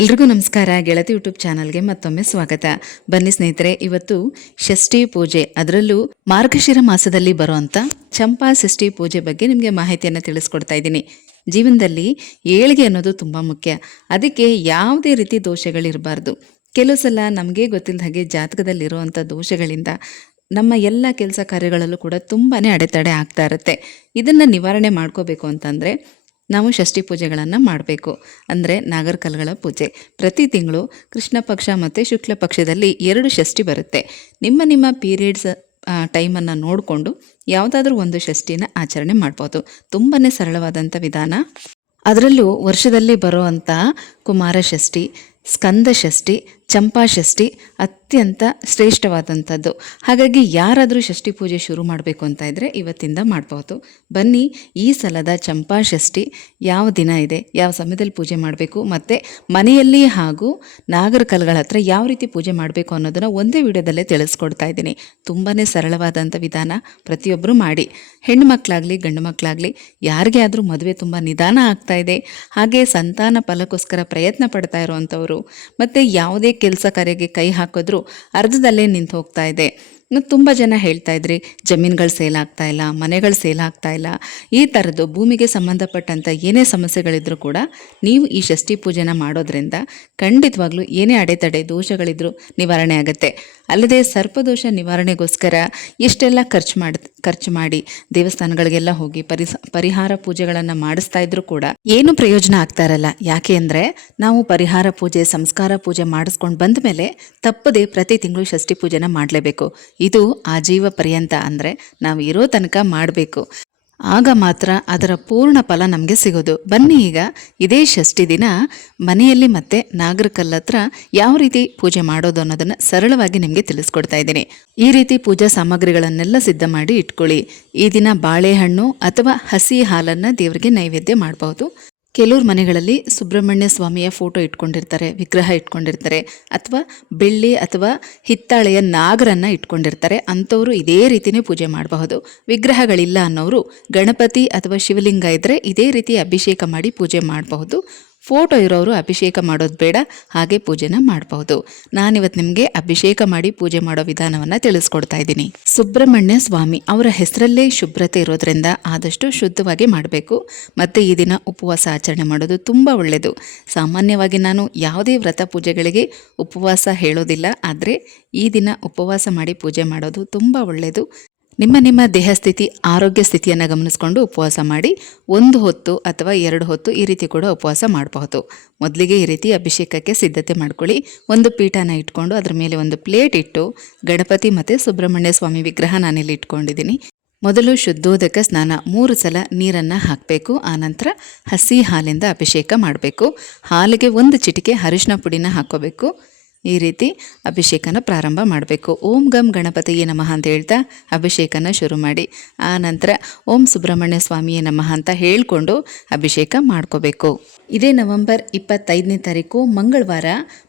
ಎಲ್ರಿಗೂ ನಮಸ್ಕಾರ. ಗೆಳತಿ ಯೂಟ್ಯೂಬ್ ಚಾನಲ್ಗೆ ಮತ್ತೊಮ್ಮೆ ಸ್ವಾಗತ. ಬನ್ನಿ ಸ್ನೇಹಿತರೆ, ಇವತ್ತು ಷಷ್ಠಿ ಪೂಜೆ. ಅದರಲ್ಲೂ ಮಾರ್ಗಶಿರ ಮಾಸದಲ್ಲಿ ಬರುವಂಥ ಚಂಪಾ ಷಷ್ಠಿ ಪೂಜೆ ಬಗ್ಗೆ ನಿಮಗೆ ಮಾಹಿತಿಯನ್ನು ತಿಳಿಸ್ಕೊಡ್ತಾ ಇದ್ದೀನಿ. ಜೀವನದಲ್ಲಿ ಏಳಿಗೆ ಅನ್ನೋದು ತುಂಬ ಮುಖ್ಯ. ಅದಕ್ಕೆ ಯಾವುದೇ ರೀತಿ ದೋಷಗಳಿರಬಾರ್ದು. ಕೆಲವು ಸಲ ನಮಗೆ ಗೊತ್ತಿಲ್ಲದ ಹಾಗೆ ಜಾತಕದಲ್ಲಿರುವಂಥ ದೋಷಗಳಿಂದ ನಮ್ಮ ಎಲ್ಲ ಕೆಲಸ ಕಾರ್ಯಗಳಲ್ಲೂ ಕೂಡ ತುಂಬಾ ಅಡೆತಡೆ ಆಗ್ತಾ ಇರುತ್ತೆ. ಇದನ್ನು ನಿವಾರಣೆ ಮಾಡ್ಕೋಬೇಕು ಅಂತಂದರೆ ನಾವು ಷಷ್ಠಿ ಪೂಜೆಗಳನ್ನು ಮಾಡಬೇಕು. ಅಂದರೆ ನಾಗರಕಲ್ಗಳ ಪೂಜೆ. ಪ್ರತಿ ತಿಂಗಳು ಕೃಷ್ಣ ಪಕ್ಷ ಮತ್ತು ಶುಕ್ಲ ಪಕ್ಷದಲ್ಲಿ ಎರಡು ಷಷ್ಠಿ ಬರುತ್ತೆ. ನಿಮ್ಮ ನಿಮ್ಮ ಪೀರಿಯಡ್ಸ್ ಟೈಮನ್ನು ನೋಡಿಕೊಂಡು ಯಾವುದಾದ್ರೂ ಒಂದು ಷಷ್ಠಿನ ಆಚರಣೆ ಮಾಡ್ಬೋದು. ತುಂಬಾ ಸರಳವಾದಂಥ ವಿಧಾನ. ಅದರಲ್ಲೂ ವರ್ಷದಲ್ಲಿ ಬರುವಂಥ ಕುಮಾರ ಷಷ್ಠಿ ಸ್ಕಂದ ಷಷ್ಠಿ ಚಂಪಾ ಷಷ್ಠಿ ಅತ್ಯಂತ ಶ್ರೇಷ್ಠವಾದಂಥದ್ದು. ಹಾಗಾಗಿ ಯಾರಾದರೂ ಷಷ್ಠಿ ಪೂಜೆ ಶುರು ಮಾಡಬೇಕು ಅಂತ ಇದ್ದರೆ ಇವತ್ತಿಂದ ಮಾಡ್ಬೋದು. ಬನ್ನಿ, ಈ ಸಲದ ಚಂಪಾ ಷಷ್ಠಿ ಯಾವ ದಿನ ಇದೆ, ಯಾವ ಸಮಯದಲ್ಲಿ ಪೂಜೆ ಮಾಡಬೇಕು, ಮತ್ತು ಮನೆಯಲ್ಲಿ ಹಾಗೂ ನಾಗರ ಕಲ್ಗಳ ಹತ್ರ ಯಾವ ರೀತಿ ಪೂಜೆ ಮಾಡಬೇಕು ಅನ್ನೋದನ್ನು ಒಂದೇ ವಿಡಿಯೋದಲ್ಲೇ ತಿಳಿಸ್ಕೊಡ್ತಾ ಇದ್ದೀನಿ. ತುಂಬಾ ಸರಳವಾದಂಥ ವಿಧಾನ ಪ್ರತಿಯೊಬ್ಬರು ಮಾಡಿ. ಹೆಣ್ಣು ಮಕ್ಕಳಾಗಲಿ ಗಂಡು ಮಕ್ಕಳಾಗಲಿ ಯಾರಿಗೇ ಆದರೂ ಮದುವೆ ತುಂಬ ನಿಧಾನ ಆಗ್ತಾ ಇದೆ. ಹಾಗೆ ಸಂತಾನ ಫಲಕ್ಕೋಸ್ಕರ ಪ್ರಯತ್ನ ಪಡ್ತಾ ಇರುವಂಥವ್ರು ಮತ್ತು ಯಾವುದೇ ಕೆಲಸ ಕಾರ್ಯಕ್ಕೆ ಕೈ ಹಾಕಿದ್ರೂ ಅರ್ಧದಲ್ಲೇ ನಿಂತು ಹೋಗ್ತಾ ಇದೆ. ಮತ್ತು ತುಂಬ ಜನ ಹೇಳ್ತಾ ಇದ್ರಿ, ಜಮೀನುಗಳು ಸೇಲ್ ಆಗ್ತಾ ಇಲ್ಲ, ಮನೆಗಳು ಸೇಲ್ ಆಗ್ತಾ ಇಲ್ಲ. ಈ ಥರದ್ದು ಭೂಮಿಗೆ ಸಂಬಂಧಪಟ್ಟಂಥ ಏನೇ ಸಮಸ್ಯೆಗಳಿದ್ರೂ ಕೂಡ ನೀವು ಈ ಷಷ್ಠಿ ಪೂಜೆನ ಮಾಡೋದ್ರಿಂದ ಖಂಡಿತವಾಗ್ಲೂ ಏನೇ ಅಡೆತಡೆ, ದೋಷಗಳಿದ್ರೂ ನಿವಾರಣೆ ಆಗುತ್ತೆ. ಅಲ್ಲದೆ ಸರ್ಪದೋಷ ನಿವಾರಣೆಗೋಸ್ಕರ ಎಷ್ಟೆಲ್ಲ ಖರ್ಚು ಮಾಡ್, ಖರ್ಚು ಮಾಡಿ ದೇವಸ್ಥಾನಗಳಿಗೆಲ್ಲ ಹೋಗಿ ಪರಿಸ, ಪರಿಹಾರ ಪೂಜೆಗಳನ್ನು ಮಾಡಿಸ್ತಾ ಇದ್ರೂ ಕೂಡ ಏನು ಪ್ರಯೋಜನ ಆಗ್ತಾ ಇರಲ್ಲ. ಯಾಕೆ ಅಂದರೆ ನಾವು ಪರಿಹಾರ ಪೂಜೆ, ಸಂಸ್ಕಾರ ಪೂಜೆ ಮಾಡಿಸ್ಕೊಂಡು ಬಂದ ಮೇಲೆ ತಪ್ಪದೆ ಪ್ರತಿ ತಿಂಗಳು ಷಷ್ಠಿ ಪೂಜೆನ ಮಾಡಲೇಬೇಕು. ಇದು ಆಜೀವ ಪರ್ಯಂತ ಅಂದರೆ ನಾವು ಇರೋ ತನಕ ಮಾಡಬೇಕು. ಆಗ ಮಾತ್ರ ಅದರ ಪೂರ್ಣ ಫಲ ನಮಗೆ ಸಿಗೋದು. ಬನ್ನಿ ಈಗ, ಇದೇ ಷಷ್ಠಿ ದಿನ ಮನೆಯಲ್ಲಿ ಮತ್ತೆ ನಾಗರಕಲ್ಲ ಹತ್ರ ಯಾವ ರೀತಿ ಪೂಜೆ ಮಾಡೋದು ಅನ್ನೋದನ್ನು ಸರಳವಾಗಿ ನಿಮಗೆ ತಿಳಿಸ್ಕೊಡ್ತಾ ಇದ್ದೀನಿ. ಈ ರೀತಿ ಪೂಜಾ ಸಾಮಗ್ರಿಗಳನ್ನೆಲ್ಲ ಸಿದ್ಧ ಮಾಡಿ ಇಟ್ಕೊಳ್ಳಿ. ಈ ದಿನ ಬಾಳೆಹಣ್ಣು ಅಥವಾ ಹಸಿ ಹಾಲನ್ನು ದೇವರಿಗೆ ನೈವೇದ್ಯ ಮಾಡಬಹುದು. ಕೆಲವ್ರ ಮನೆಗಳಲ್ಲಿ ಸುಬ್ರಹ್ಮಣ್ಯ ಸ್ವಾಮಿಯ ಫೋಟೋ ಇಟ್ಕೊಂಡಿರ್ತಾರೆ, ವಿಗ್ರಹ ಇಟ್ಕೊಂಡಿರ್ತಾರೆ, ಅಥವಾ ಬೆಳ್ಳಿ ಅಥವಾ ಹಿತ್ತಾಳೆಯ ನಾಗರನ್ನು ಇಟ್ಕೊಂಡಿರ್ತಾರೆ. ಅಂಥವರು ಇದೇ ರೀತಿನೇ ಪೂಜೆ ಮಾಡಬಹುದು. ವಿಗ್ರಹಗಳಿಲ್ಲ ಅನ್ನೋರು ಗಣಪತಿ ಅಥವಾ ಶಿವಲಿಂಗ ಇದ್ದರೆ ಇದೇ ರೀತಿ ಅಭಿಷೇಕ ಮಾಡಿ ಪೂಜೆ ಮಾಡಬಹುದು. ಫೋಟೋ ಇರೋರು ಅಭಿಷೇಕ ಮಾಡೋದು ಬೇಡ, ಹಾಗೆ ಪೂಜೆನ ಮಾಡಬಹುದು. ನಾನಿವತ್ತು ನಿಮಗೆ ಅಭಿಷೇಕ ಮಾಡಿ ಪೂಜೆ ಮಾಡೋ ವಿಧಾನವನ್ನು ತಿಳಿಸ್ಕೊಡ್ತಾ ಇದ್ದೀನಿ. ಸುಬ್ರಹ್ಮಣ್ಯ ಸ್ವಾಮಿ ಅವರ ಹೆಸರಲ್ಲೇ ಶುಭ್ರತೆ ಇರೋದ್ರಿಂದ ಆದಷ್ಟು ಶುದ್ಧವಾಗಿ ಮಾಡಬೇಕು. ಮತ್ತು ಈ ದಿನ ಉಪವಾಸ ಆಚರಣೆ ಮಾಡೋದು ತುಂಬ ಒಳ್ಳೆಯದು ಸಾಮಾನ್ಯವಾಗಿ ನಾನು ಯಾವುದೇ ವ್ರತ ಪೂಜೆಗಳಿಗೆ ಉಪವಾಸ ಹೇಳೋದಿಲ್ಲ, ಆದರೆ ಈ ದಿನ ಉಪವಾಸ ಮಾಡಿ ಪೂಜೆ ಮಾಡೋದು ತುಂಬ ಒಳ್ಳೆಯದು ನಿಮ್ಮ ನಿಮ್ಮ ದೇಹ ಸ್ಥಿತಿ, ಆರೋಗ್ಯ ಸ್ಥಿತಿಯನ್ನು ಗಮನಿಸಿಕೊಂಡು ಉಪವಾಸ ಮಾಡಿ, ಒಂದು ಹೊತ್ತು ಅಥವಾ ಎರಡು ಹೊತ್ತು ಈ ರೀತಿ ಕೂಡ ಉಪವಾಸ ಮಾಡಬಹುದು. ಮೊದಲಿಗೆ ಈ ರೀತಿ ಅಭಿಷೇಕಕ್ಕೆ ಸಿದ್ಧತೆ ಮಾಡ್ಕೊಳ್ಳಿ. ಒಂದು ಪೀಠನ ಇಟ್ಕೊಂಡು ಅದರ ಮೇಲೆ ಒಂದು ಪ್ಲೇಟ್ ಇಟ್ಟು ಗಣಪತಿ ಮತ್ತು ಸುಬ್ರಹ್ಮಣ್ಯ ಸ್ವಾಮಿ ವಿಗ್ರಹ ನಾನಿಲ್ಲಿ ಇಟ್ಕೊಂಡಿದ್ದೀನಿ. ಮೊದಲು ಶುದ್ಧೋದಕ ಸ್ನಾನ, ಮೂರು ಸಲ ನೀರನ್ನು ಹಾಕಬೇಕು, ಆನಂತರ ಹಸಿ ಹಾಲಿಂದ ಅಭಿಷೇಕ ಮಾಡಬೇಕು. ಹಾಲಿಗೆ ಒಂದು ಚಿಟಿಕೆ ಅರಿಶಿನ ಪುಡಿನ ಹಾಕ್ಕೋಬೇಕು. ಈ ರೀತಿ ಅಭಿಷೇಕನ ಪ್ರಾರಂಭ ಮಾಡಬೇಕು. ಓಂ ಗಂ ಗಣಪತಿಯೇ ನಮಃ ಅಂತ ಹೇಳ್ತಾ ಅಭಿಷೇಕನ ಶುರು ಮಾಡಿ. ಆ ನಂತರ ಓಂ ಸುಬ್ರಹ್ಮಣ್ಯ ಸ್ವಾಮಿಯೇ ನಮಃ ಅಂತ ಹೇಳಿಕೊಂಡು ಅಭಿಷೇಕ ಮಾಡ್ಕೋಬೇಕು. ಇದೇ ನವೆಂಬರ್ ಇಪ್ಪತ್ತೈದನೇ ತಾರೀಕು ಮಂಗಳವಾರ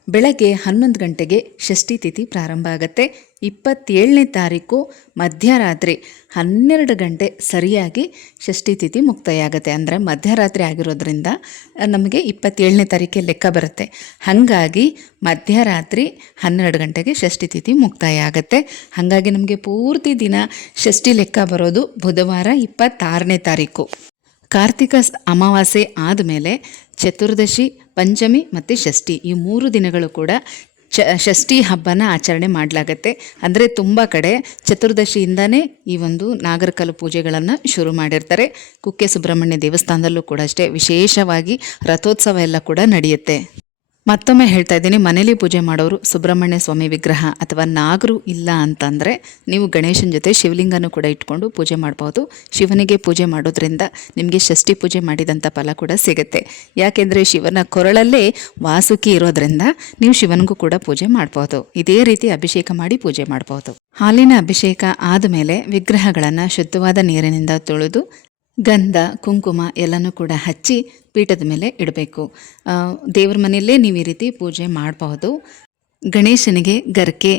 ಬೆಳಗ್ಗೆ ಹನ್ನೊಂದು ಗಂಟೆಗೆ ಷಷ್ಠಿ ತಿಥಿ ಪ್ರಾರಂಭ ಆಗುತ್ತೆ. ಇಪ್ಪತ್ತೇಳನೇ ತಾರೀಕು ಮಧ್ಯರಾತ್ರಿ ಹನ್ನೆರಡು ಗಂಟೆ ಸರಿಯಾಗಿ ಷಷ್ಠಿ ತಿಥಿ ಮುಕ್ತಾಯ ಆಗುತ್ತೆ ಅಂದರೆ ಮಧ್ಯರಾತ್ರಿ ಆಗಿರೋದ್ರಿಂದ ನಮಗೆ ಇಪ್ಪತ್ತೇಳನೇ ತಾರೀಕೆ ಲೆಕ್ಕ ಬರುತ್ತೆ. ಹಾಗಾಗಿ ಮಧ್ಯರಾತ್ರಿ ಹನ್ನೆರಡು ಗಂಟೆಗೆ ಷಷ್ಠಿ ತಿಥಿ ಮುಕ್ತಾಯ ಆಗುತ್ತೆ ಹಾಗಾಗಿ ನಮಗೆ ಪೂರ್ತಿ ದಿನ ಷಷ್ಠಿ ಲೆಕ್ಕ ಬರೋದು ಬುಧವಾರ ಇಪ್ಪತ್ತಾರನೇ ತಾರೀಕು. ಕಾರ್ತಿಕ ಅಮಾವಾಸ್ಯೆ ಆದಮೇಲೆ ಚತುರ್ದಶಿ, ಪಂಚಮಿ ಮತ್ತು ಷಷ್ಠಿ ಈ ಮೂರು ದಿನಗಳು ಕೂಡ ಚ ಷಷ್ಠಿ ಹಬ್ಬನ ಆಚರಣೆ ಮಾಡಲಾಗತ್ತೆ. ಅಂದರೆ ತುಂಬ ಕಡೆ ಚತುರ್ದಶಿಯಿಂದನೇ ಈ ಒಂದು ನಾಗರಕಲ್ಲು ಪೂಜೆಗಳನ್ನು ಶುರು ಮಾಡಿರ್ತಾರೆ. ಕುಕ್ಕೆ ಸುಬ್ರಹ್ಮಣ್ಯ ದೇವಸ್ಥಾನದಲ್ಲೂ ಕೂಡ ಅಷ್ಟೇ ವಿಶೇಷವಾಗಿ ರಥೋತ್ಸವ ಎಲ್ಲ ಕೂಡ ನಡೆಯುತ್ತೆ. ಮತ್ತೊಮ್ಮೆ ಹೇಳ್ತಾ ಇದ್ದೀನಿ, ಮನೇಲಿ ಪೂಜೆ ಮಾಡೋರು ಸುಬ್ರಹ್ಮಣ್ಯ ಸ್ವಾಮಿ ವಿಗ್ರಹ ಅಥವಾ ನಾಗರು ಇಲ್ಲ ಅಂತಂದರೆ ನೀವು ಗಣೇಶನ ಜೊತೆ ಶಿವಲಿಂಗನೂ ಕೂಡ ಇಟ್ಕೊಂಡು ಪೂಜೆ ಮಾಡ್ಬೋದು. ಶಿವನಿಗೆ ಪೂಜೆ ಮಾಡೋದ್ರಿಂದ ನಿಮಗೆ ಷಷ್ಠಿ ಪೂಜೆ ಮಾಡಿದಂಥ ಫಲ ಕೂಡ ಸಿಗುತ್ತೆ. ಯಾಕೆಂದರೆ ಶಿವನ ಕೊರಳಲ್ಲೇ ವಾಸುಕಿ ಇರೋದ್ರಿಂದ ನೀವು ಶಿವನಿಗೂ ಕೂಡ ಪೂಜೆ ಮಾಡ್ಬೋದು. ಇದೇ ರೀತಿ ಅಭಿಷೇಕ ಮಾಡಿ ಪೂಜೆ ಮಾಡ್ಬೋದು. ಹಾಲಿನ ಅಭಿಷೇಕ ಆದಮೇಲೆ ವಿಗ್ರಹಗಳನ್ನು ಶುದ್ಧವಾದ ನೀರಿನಿಂದ ತೊಳೆದು ಗಂಧ, ಕುಂಕುಮ ಎಲ್ಲನೂ ಕೂಡ ಹಚ್ಚಿ ಪೀಠದ ಮೇಲೆ ಇಡಬೇಕು. ದೇವ್ರ ಮನೆಯಲ್ಲೇ ನೀವು ಈ ರೀತಿ ಪೂಜೆ ಮಾಡಬಹುದು. ಗಣೇಶನಿಗೆ ಗರ್ಕೆ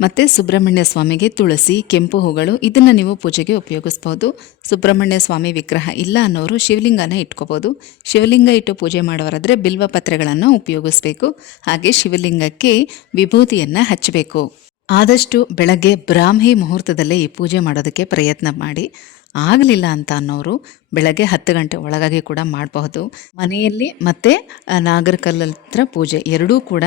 ಮತ್ತು ಸುಬ್ರಹ್ಮಣ್ಯ ಸ್ವಾಮಿಗೆ ತುಳಸಿ, ಕೆಂಪು ಹೂಗಳು ಇದನ್ನು ನೀವು ಪೂಜೆಗೆ ಉಪಯೋಗಿಸ್ಬೋದು ಸುಬ್ರಹ್ಮಣ್ಯ ಸ್ವಾಮಿ ವಿಗ್ರಹ ಇಲ್ಲ ಅನ್ನೋರು ಶಿವಲಿಂಗನ ಇಟ್ಕೋಬೋದು ಶಿವಲಿಂಗ ಇಟ್ಟು ಪೂಜೆ ಮಾಡೋರಾದರೆ ಬಿಲ್ವ ಪತ್ರೆಗಳನ್ನು ಉಪಯೋಗಿಸ್ಬೇಕು. ಹಾಗೆ ಶಿವಲಿಂಗಕ್ಕೆ ವಿಭೂತಿಯನ್ನು ಹಚ್ಚಬೇಕು. ಆದಷ್ಟು ಬೆಳಗ್ಗೆ ಬ್ರಾಹ್ಮಿ ಮುಹೂರ್ತದಲ್ಲೇ ಈ ಪೂಜೆ ಮಾಡೋದಕ್ಕೆ ಪ್ರಯತ್ನ ಮಾಡಿ. ಆಗಲಿಲ್ಲ ಅಂತ ಅನ್ನೋರು ಬೆಳಗ್ಗೆ ಹತ್ತು ಗಂಟೆ ಒಳಗಾಗಿ ಕೂಡ ಮಾಡಬಹುದು. ಮನೆಯಲ್ಲಿ ಮತ್ತು ನಾಗರಕಲ್ಲ ಹತ್ರ ಪೂಜೆ ಎರಡೂ ಕೂಡ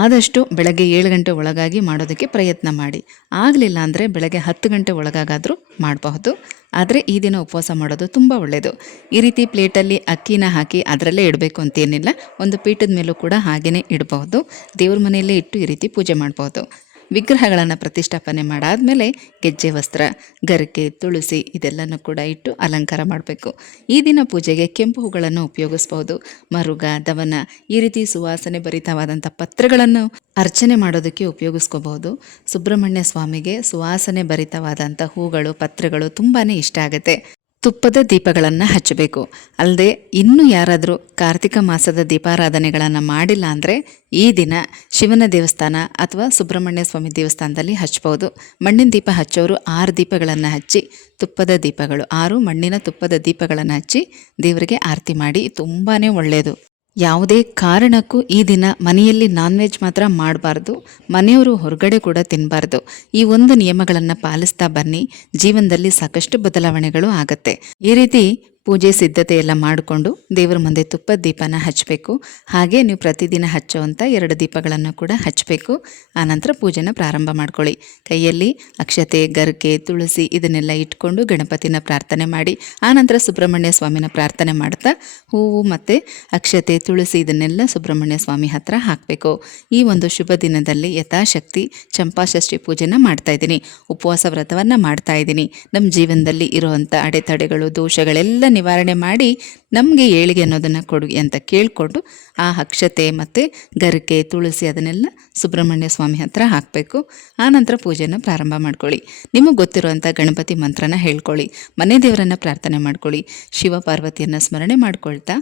ಆದಷ್ಟು ಬೆಳಗ್ಗೆ ಏಳು ಗಂಟೆ ಒಳಗಾಗಿ ಮಾಡೋದಕ್ಕೆ ಪ್ರಯತ್ನ ಮಾಡಿ. ಆಗಲಿಲ್ಲ ಅಂದರೆ ಬೆಳಗ್ಗೆ ಹತ್ತು ಗಂಟೆ ಒಳಗಾಗಾದರೂ ಮಾಡಬಹುದು. ಆದರೆ ಈ ದಿನ ಉಪವಾಸ ಮಾಡೋದು ತುಂಬ ಒಳ್ಳೆಯದು ಈ ರೀತಿ ಪ್ಲೇಟಲ್ಲಿ ಅಕ್ಕಿನ ಹಾಕಿ ಅದರಲ್ಲೇ ಇಡಬೇಕು ಅಂತೇನಿಲ್ಲ ಒಂದು ಪೀಠದ ಮೇಲೂ ಕೂಡ ಹಾಗೆಯೇ ಇಡಬಹುದು. ದೇವ್ರ ಮನೆಯಲ್ಲೇ ಇಟ್ಟು ಈ ರೀತಿ ಪೂಜೆ ಮಾಡಬಹುದು. ವಿಗ್ರಹಗಳನ್ನು ಪ್ರತಿಷ್ಠಾಪನೆ ಮಾಡಾದಮೇಲೆ ಗೆಜ್ಜೆ, ವಸ್ತ್ರ, ಗರಿಕೆ, ತುಳಸಿ ಇದೆಲ್ಲನೂ ಕೂಡ ಇಟ್ಟು ಅಲಂಕಾರ ಮಾಡಬೇಕು. ಈ ದಿನ ಪೂಜೆಗೆ ಕೆಂಪು ಹೂಗಳನ್ನು ಉಪಯೋಗಿಸ್ಬೋದು ಮರುಗ, ದವನ, ಈ ರೀತಿ ಸುವಾಸನೆ ಭರಿತವಾದಂಥ ಪತ್ರಗಳನ್ನು ಅರ್ಚನೆ ಮಾಡೋದಕ್ಕೆ ಉಪಯೋಗಿಸ್ಕೋಬಹುದು. ಸುಬ್ರಹ್ಮಣ್ಯ ಸ್ವಾಮಿಗೆ ಸುವಾಸನೆ ಭರಿತವಾದಂಥ ಹೂಗಳು, ಪತ್ರಗಳು ತುಂಬಾ ಇಷ್ಟ ಆಗುತ್ತೆ. ತುಪ್ಪದ ದೀಪಗಳನ್ನು ಹಚ್ಚಬೇಕು. ಅಲ್ಲದೆ ಇನ್ನೂ ಯಾರಾದರೂ ಕಾರ್ತಿಕ ಮಾಸದ ದೀಪಾರಾಧನೆಗಳನ್ನು ಮಾಡಿಲ್ಲ ಅಂದರೆ ಈ ದಿನ ಶಿವನ ದೇವಸ್ಥಾನ ಅಥವಾ ಸುಬ್ರಹ್ಮಣ್ಯ ಸ್ವಾಮಿ ದೇವಸ್ಥಾನದಲ್ಲಿ ಹಚ್ಬೋದು. ಮಣ್ಣಿನ ದೀಪ ಹಚ್ಚೋರು ಆರು ದೀಪಗಳನ್ನು ಹಚ್ಚಿ, ತುಪ್ಪದ ದೀಪಗಳು, ಆರು ಮಣ್ಣಿನ ತುಪ್ಪದ ದೀಪಗಳನ್ನು ಹಚ್ಚಿ ದೇವರಿಗೆ ಆರತಿ ಮಾಡಿ ತುಂಬಾ ಒಳ್ಳೆಯದು ಯಾವುದೇ ಕಾರಣಕ್ಕೂ ಈ ದಿನ ಮನೆಯಲ್ಲಿ ನಾನ್ ವೆಜ್ ಮಾತ್ರ ಮಾಡಬಾರ್ದು, ಮನೆಯವರು ಹೊರಗಡೆ ಕೂಡ ತಿನ್ನಬಾರ್ದು ಈ ಒಂದು ನಿಯಮಗಳನ್ನು ಪಾಲಿಸ್ತಾ ಬನ್ನಿ, ಜೀವನದಲ್ಲಿ ಸಾಕಷ್ಟು ಬದಲಾವಣೆಗಳು ಆಗತ್ತೆ. ಈ ರೀತಿ ಪೂಜೆ ಸಿದ್ಧತೆ ಎಲ್ಲ ಮಾಡಿಕೊಂಡು ದೇವರ ಮುಂದೆ ತುಪ್ಪದ ದೀಪನ ಹಚ್ಚಬೇಕು. ಹಾಗೆ ನೀವು ಪ್ರತಿದಿನ ಹಚ್ಚುವಂಥ ಎರಡು ದೀಪಗಳನ್ನು ಕೂಡ ಹಚ್ಚಬೇಕು. ಆನಂತರ ಪೂಜೆನ ಪ್ರಾರಂಭ ಮಾಡ್ಕೊಳ್ಳಿ. ಕೈಯಲ್ಲಿ ಅಕ್ಷತೆ, ಗರ್ಕೆ, ತುಳಸಿ ಇದನ್ನೆಲ್ಲ ಇಟ್ಕೊಂಡು ಗಣಪತಿನ ಪ್ರಾರ್ಥನೆ ಮಾಡಿ, ಆನಂತರ ಸುಬ್ರಹ್ಮಣ್ಯ ಸ್ವಾಮಿನ ಪ್ರಾರ್ಥನೆ ಮಾಡ್ತಾ ಹೂವು ಮತ್ತು ಅಕ್ಷತೆ, ತುಳಸಿ ಇದನ್ನೆಲ್ಲ ಸುಬ್ರಹ್ಮಣ್ಯ ಸ್ವಾಮಿ ಹತ್ರ ಹಾಕಬೇಕು. ಈ ಒಂದು ಶುಭ ದಿನದಲ್ಲಿ ಯಥಾಶಕ್ತಿ ಚಂಪಾಷಷ್ಠಿ ಪೂಜೆನ ಮಾಡ್ತಾ ಇದ್ದೀನಿ. ಉಪವಾಸ ವ್ರತವನ್ನು ಮಾಡ್ತಾ ಇದ್ದೀನಿ. ನಮ್ಮ ಜೀವನದಲ್ಲಿ ಇರುವಂಥ ಅಡೆತಡೆಗಳು, ದೋಷಗಳೆಲ್ಲ ನಿವಾರಣೆ ಮಾಡಿ ನಮಗೆ ಏಳಿಗೆ ಅನ್ನೋದನ್ನು ಕೊಡಿ ಅಂತ ಕೇಳಿಕೊಂಡು ಆ ಅಕ್ಷತೆ ಮತ್ತು ಗರಿಕೆ, ತುಳಸಿ ಅದನ್ನೆಲ್ಲ ಸುಬ್ರಹ್ಮಣ್ಯ ಸ್ವಾಮಿ ಹತ್ರ ಹಾಕಬೇಕು. ಆನಂತರ ಪೂಜೆನ ಪ್ರಾರಂಭ ಮಾಡ್ಕೊಳ್ಳಿ. ನಿಮಗೆ ಗೊತ್ತಿರುವಂಥ ಗಣಪತಿ ಮಂತ್ರನ ಹೇಳ್ಕೊಳ್ಳಿ. ಮನೆ ದೇವರನ್ನು ಪ್ರಾರ್ಥನೆ ಮಾಡ್ಕೊಳ್ಳಿ. ಶಿವ ಪಾರ್ವತಿಯನ್ನು ಸ್ಮರಣೆ ಮಾಡ್ಕೊಳ್ತಾ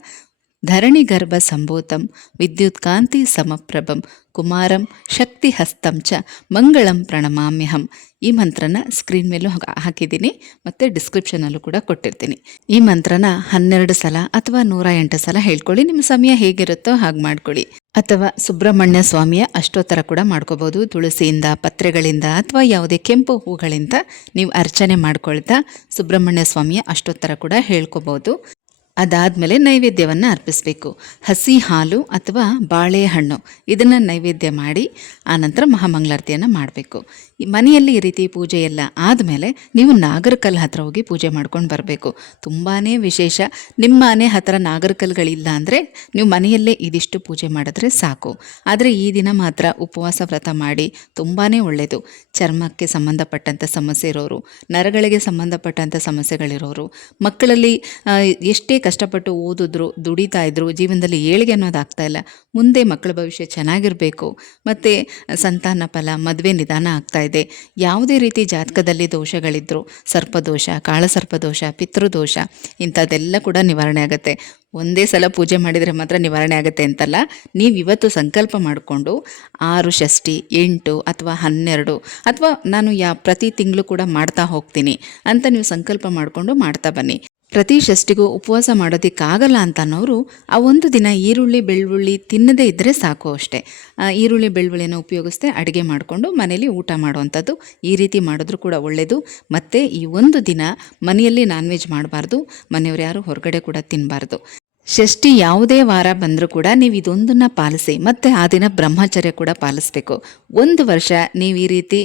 ಧರಣಿ ಗರ್ಭ ಸಂಭೂತಂ, ವಿದ್ಯುತ್ ಕಾಂತಿ ಸಮಪ್ರಭಂ, ಕುಮಾರಂ ಶಕ್ತಿ ಹಸ್ತಂ ಚ, ಮಂಗಳಂ ಪ್ರಣಮಾಮ್ಯಹಂ. ಈ ಮಂತ್ರನ ಸ್ಕ್ರೀನ್ ಮೇಲೂ ಹಾಕ್- ಹಾಕಿದ್ದೀನಿ, ಮತ್ತು ಡಿಸ್ಕ್ರಿಪ್ಷನಲ್ಲೂ ಕೂಡ ಕೊಟ್ಟಿರ್ತೀನಿ. ಈ ಮಂತ್ರನ ಹನ್ನೆರಡು ಸಲ ಅಥವಾ ನೂರ ಎಂಟು ಸಲ ಹೇಳ್ಕೊಳ್ಳಿ, ನಿಮ್ಮ ಸಮಯ ಹೇಗಿರುತ್ತೋ ಹಾಗೆ ಮಾಡ್ಕೊಳ್ಳಿ. ಅಥವಾ ಸುಬ್ರಹ್ಮಣ್ಯ ಸ್ವಾಮಿಯ ಅಷ್ಟೋತ್ತರ ಕೂಡ ಮಾಡ್ಕೋಬೋದು. ತುಳಸಿಯಿಂದ, ಪತ್ರೆಗಳಿಂದ ಅಥವಾ ಯಾವುದೇ ಕೆಂಪು ಹೂಗಳಿಂದ ನೀವು ಅರ್ಚನೆ ಮಾಡ್ಕೊಳ್ತಾ ಸುಬ್ರಹ್ಮಣ್ಯ ಸ್ವಾಮಿಯ ಅಷ್ಟೋತ್ತರ ಕೂಡ ಹೇಳ್ಕೋಬೋದು. ಅದಾದಮೇಲೆ ನೈವೇದ್ಯವನ್ನು ಅರ್ಪಿಸಬೇಕು. ಹಸಿ ಹಾಲು ಅಥವಾ ಬಾಳೆಹಣ್ಣು, ಇದನ್ನು ನೈವೇದ್ಯ ಮಾಡಿ ಆನಂತರ ಮಹಾಮಂಗಳಾರತಿಯನ್ನು ಮಾಡಬೇಕು. ಮನೆಯಲ್ಲಿ ಈ ರೀತಿ ಪೂಜೆ ಎಲ್ಲ ಆದಮೇಲೆ ನೀವು ನಾಗರಕಲ್ ಹತ್ರ ಹೋಗಿ ಪೂಜೆ ಮಾಡ್ಕೊಂಡು ಬರಬೇಕು. ತುಂಬಾ ವಿಶೇಷ. ನಿಮ್ಮ ಮನೆ ಹತ್ರ ನಾಗರಕಲ್ಗಳಿಲ್ಲ ಅಂದರೆ ನೀವು ಮನೆಯಲ್ಲೇ ಇದಿಷ್ಟು ಪೂಜೆ ಮಾಡಿದ್ರೆ ಸಾಕು. ಆದರೆ ಈ ದಿನ ಮಾತ್ರ ಉಪವಾಸ ವ್ರತ ಮಾಡಿ ತುಂಬಾ ಒಳ್ಳೆಯದು ಚರ್ಮಕ್ಕೆ ಸಂಬಂಧಪಟ್ಟಂಥ ಸಮಸ್ಯೆ ಇರೋರು, ನರಗಳಿಗೆ ಸಂಬಂಧಪಟ್ಟಂಥ ಸಮಸ್ಯೆಗಳಿರೋರು, ಮಕ್ಕಳಲ್ಲಿ ಎಷ್ಟೇ ಕಷ್ಟಪಟ್ಟು ಓದಿದ್ರು, ದುಡಿತಾ ಇದ್ರು, ಜೀವನದಲ್ಲಿ ಏಳಿಗೆ ಅನ್ನೋದು ಆಗ್ತಾ ಇಲ್ಲ. ಮುಂದೆ ಮಕ್ಕಳ ಭವಿಷ್ಯ ಚೆನ್ನಾಗಿರಬೇಕು. ಮತ್ತು ಸಂತಾನ ಫಲ, ಮದುವೆ ನಿಧಾನ ಆಗ್ತಾ ಇದೆ. ಯಾವುದೇ ರೀತಿ ಜಾತಕದಲ್ಲಿ ದೋಷಗಳಿದ್ರು, ಸರ್ಪದೋಷ, ಕಾಳಸರ್ಪದೋಷ, ಪಿತೃದೋಷ, ಇಂಥದ್ದೆಲ್ಲ ಕೂಡ ನಿವಾರಣೆ ಆಗುತ್ತೆ. ಒಂದೇ ಸಲ ಪೂಜೆ ಮಾಡಿದರೆ ಮಾತ್ರ ನಿವಾರಣೆ ಆಗುತ್ತೆ ಅಂತಲ್ಲ. ನೀವು ಇವತ್ತು ಸಂಕಲ್ಪ ಮಾಡಿಕೊಂಡು ಆರು, ಷಷ್ಠಿ, ಎಂಟು ಅಥವಾ ಹನ್ನೆರಡು ಅಥವಾ ನಾನು ಯಾ ಪ್ರತಿ ತಿಂಗಳು ಕೂಡ ಮಾಡ್ತಾ ಹೋಗ್ತೀನಿ ಅಂತ ನೀವು ಸಂಕಲ್ಪ ಮಾಡಿಕೊಂಡು ಮಾಡ್ತಾ ಬನ್ನಿ. ಪ್ರತಿ ಷಷ್ಟಿಗೂ ಉಪವಾಸ ಮಾಡೋದಕ್ಕಾಗಲ್ಲ ಅಂತ ಅನ್ನೋರು ಆ ಒಂದು ದಿನ ಈರುಳ್ಳಿ, ಬೆಳ್ಳುಳ್ಳಿ ತಿನ್ನದೇ ಇದ್ದರೆ ಸಾಕು ಅಷ್ಟೇ. ಈರುಳ್ಳಿ, ಬೆಳ್ಳುಳ್ಳಿನ ಉಪಯೋಗಿಸ್ದೆ ಅಡುಗೆ ಮಾಡಿಕೊಂಡು ಮನೆಯಲ್ಲಿ ಊಟ ಮಾಡುವಂಥದ್ದು ಈ ರೀತಿ ಮಾಡಿದ್ರೂ ಕೂಡ ಒಳ್ಳೆಯದು ಮತ್ತು ಈ ಒಂದು ದಿನ ಮನೆಯಲ್ಲಿ ನಾನ್ ವೆಜ್ ಮಾಡಬಾರ್ದು, ಮನೆಯವ್ರು ಯಾರು ಹೊರಗಡೆ ಕೂಡ ತಿನ್ನಬಾರ್ದು ಷಷ್ಠಿ ಯಾವುದೇ ವಾರ ಬಂದರೂ ಕೂಡ ನೀವು ಇದೊಂದನ್ನು ಪಾಲಿಸಿ, ಮತ್ತು ಆ ದಿನ ಬ್ರಹ್ಮಚರ್ಯ ಕೂಡ ಪಾಲಿಸಬೇಕು. ಒಂದು ವರ್ಷ ನೀವು ಈ ರೀತಿ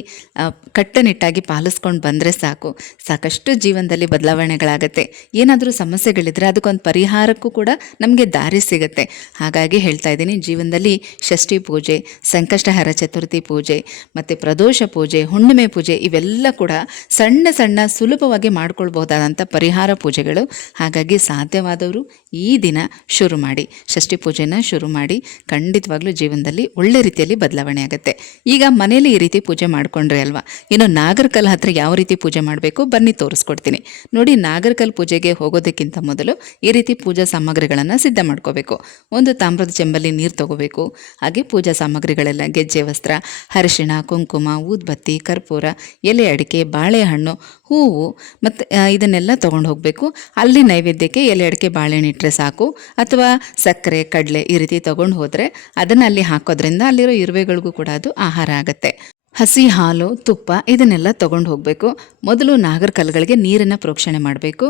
ಕಟ್ಟನಿಟ್ಟಾಗಿ ಪಾಲಿಸ್ಕೊಂಡು ಬಂದರೆ ಸಾಕು. ಸಾಕಷ್ಟು ಜೀವನದಲ್ಲಿ ಬದಲಾವಣೆಗಳಾಗತ್ತೆ. ಏನಾದರೂ ಸಮಸ್ಯೆಗಳಿದ್ರೆ ಅದಕ್ಕೊಂದು ಪರಿಹಾರಕ್ಕೂ ಕೂಡ ನಮಗೆ ದಾರಿ ಸಿಗುತ್ತೆ. ಹಾಗಾಗಿ ಹೇಳ್ತಾ ಇದ್ದೀನಿ, ಜೀವನದಲ್ಲಿ ಷಷ್ಠಿ ಪೂಜೆ, ಸಂಕಷ್ಟಹರ ಚತುರ್ಥಿ ಪೂಜೆ, ಮತ್ತು ಪ್ರದೋಷ ಪೂಜೆ, ಹುಣ್ಣಿಮೆ ಪೂಜೆ, ಇವೆಲ್ಲ ಕೂಡ ಸಣ್ಣ ಸಣ್ಣ ಸುಲಭವಾಗಿ ಮಾಡ್ಕೊಳ್ಬಹುದಾದಂಥ ಪರಿಹಾರ ಪೂಜೆಗಳು. ಹಾಗಾಗಿ ಸಾಧ್ಯವಾದವರು ಈ ದಿನ ದಿನ ಶುರು ಮಾಡಿ, ಷಷ್ಠಿ ಪೂಜೆನ ಶುರು ಮಾಡಿ ಖಂಡಿತವಾಗ್ಲೂ ಜೀವನದಲ್ಲಿ ಒಳ್ಳೆ ರೀತಿಯಲ್ಲಿ ಬದಲಾವಣೆ ಆಗುತ್ತೆ. ಈಗ ಮನೇಲಿ ಈ ರೀತಿ ಪೂಜೆ ಮಾಡ್ಕೊಂಡ್ರೆ ಅಲ್ವಾ? ಇನ್ನು ನಾಗರಕಲ್ ಹತ್ರ ಯಾವ ರೀತಿ ಪೂಜೆ ಮಾಡಬೇಕು ಬನ್ನಿ ತೋರಿಸ್ಕೊಡ್ತೀನಿ. ನೋಡಿ ನಾಗರಕಲ್ ಪೂಜೆಗೆ ಹೋಗೋದಕ್ಕಿಂತ ಮೊದಲು ಈ ರೀತಿ ಪೂಜಾ ಸಾಮಗ್ರಿಗಳನ್ನು ಸಿದ್ಧ ಮಾಡ್ಕೋಬೇಕು. ಒಂದು ತಾಮ್ರದ ಚೆಂಬಲ್ಲಿ ನೀರು ತಗೋಬೇಕು. ಹಾಗೆ ಪೂಜಾ ಸಾಮಗ್ರಿಗಳೆಲ್ಲ ಗೆಜ್ಜೆ ವಸ್ತ್ರ, ಅರಿಶಿಣ, ಕುಂಕುಮ, ಊದ್ಬತ್ತಿ, ಕರ್ಪೂರ, ಎಲೆ, ಅಡಿಕೆ, ಬಾಳೆಹಣ್ಣು, ಹೂವು, ಮತ್ತು ಇದನ್ನೆಲ್ಲ ತೊಗೊಂಡು ಹೋಗಬೇಕು. ಅಲ್ಲಿ ನೈವೇದ್ಯಕ್ಕೆ ಎಲೆ, ಅಡಿಕೆ, ಬಾಳೆಹಣ್ಣು ಇಟ್ಟರೆ ಸಾಕು. ಅಥವಾ ಸಕ್ಕರೆ, ಕಡಲೆ ಈ ರೀತಿ ತೊಗೊಂಡು ಹೋದರೆ ಅದನ್ನು ಅಲ್ಲಿ ಹಾಕೋದ್ರಿಂದ ಅಲ್ಲಿರೋ ಇರುವೆಗಳಿಗೂ ಕೂಡ ಅದು ಆಹಾರ ಆಗುತ್ತೆ. ಹಸಿ ಹಾಲು, ತುಪ್ಪ ಇದನ್ನೆಲ್ಲ ತೊಗೊಂಡು ಹೋಗಬೇಕು. ಮೊದಲು ನಾಗರ ಕಲ್ಲುಗಳಿಗೆ ನೀರನ್ನು ಪ್ರೋಕ್ಷಣೆ ಮಾಡಬೇಕು.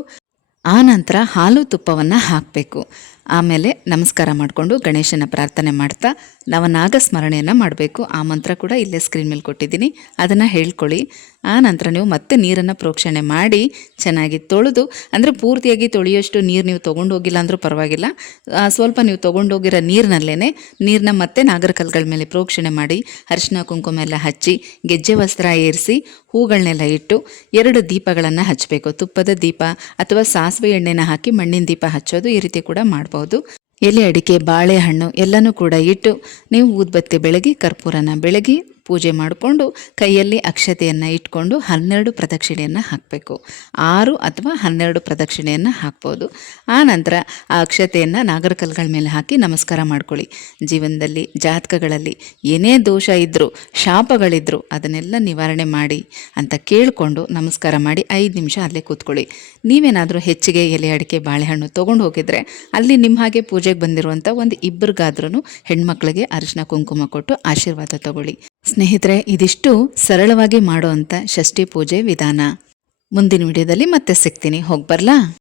ಆ ನಂತರ ಹಾಲು, ತುಪ್ಪವನ್ನು ಹಾಕಬೇಕು. ಆಮೇಲೆ ನಮಸ್ಕಾರ ಮಾಡಿಕೊಂಡು ಗಣೇಶನ ಪ್ರಾರ್ಥನೆ ಮಾಡ್ತಾ ನವನಾಗ ಸ್ಮರಣೆಯನ್ನು ಮಾಡಬೇಕು. ಆ ಮಂತ್ರ ಕೂಡ ಇಲ್ಲೇ ಸ್ಕ್ರೀನ್ ಮೇಲೆ ಕೊಟ್ಟಿದ್ದೀನಿ. ಅದನ್ನು ಹೇಳ್ಕೊಳ್ಳಿ. ಆ ನಂತರ ನೀವು ಮತ್ತೆ ನೀರನ್ನು ಪ್ರೋಕ್ಷಣೆ ಮಾಡಿ ಚೆನ್ನಾಗಿ ತೊಳೆದು, ಅಂದರೆ ಪೂರ್ತಿಯಾಗಿ ತೊಳೆಯೋಷ್ಟು ನೀರು ನೀವು ತೊಗೊಂಡೋಗಿಲ್ಲ ಅಂದರೂ ಪರವಾಗಿಲ್ಲ. ಸ್ವಲ್ಪ ನೀವು ತೊಗೊಂಡೋಗಿರೋ ನೀರಿನಲ್ಲೇ ನೀರನ್ನ ಮತ್ತೆ ನಾಗರಕಲ್ಗಳ ಮೇಲೆ ಪ್ರೋಕ್ಷಣೆ ಮಾಡಿ ಅರಿಶಿನ ಕುಂಕುಮ ಎಲ್ಲ ಹಚ್ಚಿ, ಗೆಜ್ಜೆ ವಸ್ತ್ರ ಏರಿಸಿ ಹೂಗಳನ್ನೆಲ್ಲ ಇಟ್ಟು ಎರಡು ದೀಪಗಳನ್ನು ಹಚ್ಚಬೇಕು ತುಪ್ಪದ ದೀಪ ಅಥವಾ ಸಾಸಿವೆ ಎಣ್ಣೆನ ಹಾಕಿ ಮಣ್ಣಿನ ದೀಪ ಹಚ್ಚೋದು ಈ ರೀತಿ ಕೂಡ ಮಾಡ್ಬೋದು. ಎಲೆ, ಅಡಿಕೆ, ಬಾಳೆಹಣ್ಣು ಎಲ್ಲನೂ ಕೂಡ ಇಟ್ಟು ನೀವು ಊದ್ಬತ್ತಿ ಬೆಳಗಿ, ಕರ್ಪೂರನ ಬೆಳಗಿ ಪೂಜೆ ಮಾಡಿಕೊಂಡು ಕೈಯಲ್ಲಿ ಅಕ್ಷತೆಯನ್ನು ಇಟ್ಕೊಂಡು ಹನ್ನೆರಡು ಪ್ರದಕ್ಷಿಣೆಯನ್ನು ಹಾಕಬೇಕು. ಆರು ಅಥವಾ ಹನ್ನೆರಡು ಪ್ರದಕ್ಷಿಣೆಯನ್ನು ಹಾಕ್ಬೋದು. ಆ ನಂತರ ಆ ಅಕ್ಷತೆಯನ್ನು ನಾಗರಕಲ್ಗಳ ಮೇಲೆ ಹಾಕಿ ನಮಸ್ಕಾರ ಮಾಡ್ಕೊಳ್ಳಿ. ಜೀವನದಲ್ಲಿ, ಜಾತಕಗಳಲ್ಲಿ ಏನೇ ದೋಷ ಇದ್ದರೂ ಶಾಪಗಳಿದ್ದರೂ ಅದನ್ನೆಲ್ಲ ನಿವಾರಣೆ ಮಾಡಿ ಅಂತ ಕೇಳಿಕೊಂಡು ನಮಸ್ಕಾರ ಮಾಡಿ ಐದು ನಿಮಿಷ ಅಲ್ಲೇ ಕೂತ್ಕೊಳ್ಳಿ. ನೀವೇನಾದರೂ ಹೆಚ್ಚಿಗೆ ಎಲೆ ಅಡಿಕೆ, ಬಾಳೆಹಣ್ಣು ತೊಗೊಂಡು ಹೋಗಿದ್ರೆ ಅಲ್ಲಿ ನಿಮ್ಮ ಹಾಗೆ ಪೂಜೆಗೆ ಬಂದಿರುವಂಥ ಒಂದು ಇಬ್ಬರಿಗಾದ್ರೂ ಹೆಣ್ಮಕ್ಳಿಗೆ ಅರಿಶಿನ, ಕುಂಕುಮ ಕೊಟ್ಟು ಆಶೀರ್ವಾದ ತಗೊಳ್ಳಿ. ಸ್ನೇಹಿತರೆ ಇದಿಷ್ಟು ಸರಳವಾಗಿ ಮಾಡುವಂಥ ಷಷ್ಠಿ ಪೂಜೆ ವಿಧಾನ. ಮುಂದಿನ ವಿಡಿಯೋದಲ್ಲಿ ಮತ್ತೆ ಸಿಗ್ತೀನಿ. ಹೋಗಿ ಬರ್ಲಾ